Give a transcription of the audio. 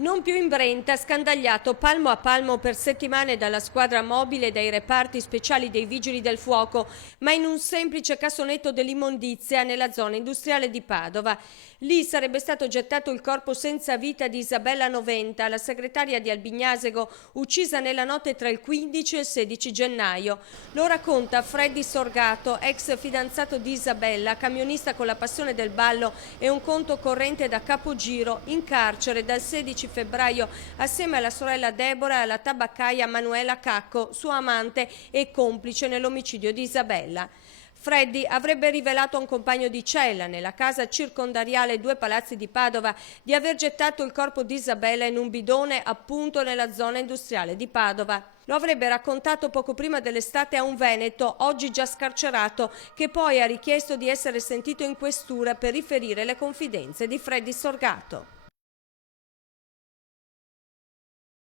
Non più in Brenta, scandagliato palmo a palmo per settimane dalla squadra mobile e dai reparti speciali dei Vigili del Fuoco, ma in un semplice cassonetto dell'immondizia nella zona industriale di Padova. Lì sarebbe stato gettato il corpo senza vita di Isabella Noventa, la segretaria di Albignasego, uccisa nella notte tra il 15 e il 16 gennaio. Lo racconta Freddy Sorgato, ex fidanzato di Isabella, camionista con la passione del ballo e un conto corrente da capogiro, in carcere dal 16 febbraio assieme alla sorella Deborah e alla tabaccaia Manuela Cacco, sua amante e complice nell'omicidio di Isabella. Freddy avrebbe rivelato a un compagno di cella nella casa circondariale Due Palazzi di Padova di aver gettato il corpo di Isabella in un bidone appunto nella zona industriale di Padova. Lo avrebbe raccontato poco prima dell'estate a un veneto, oggi già scarcerato, che poi ha richiesto di essere sentito in questura per riferire le confidenze di Freddy Sorgato.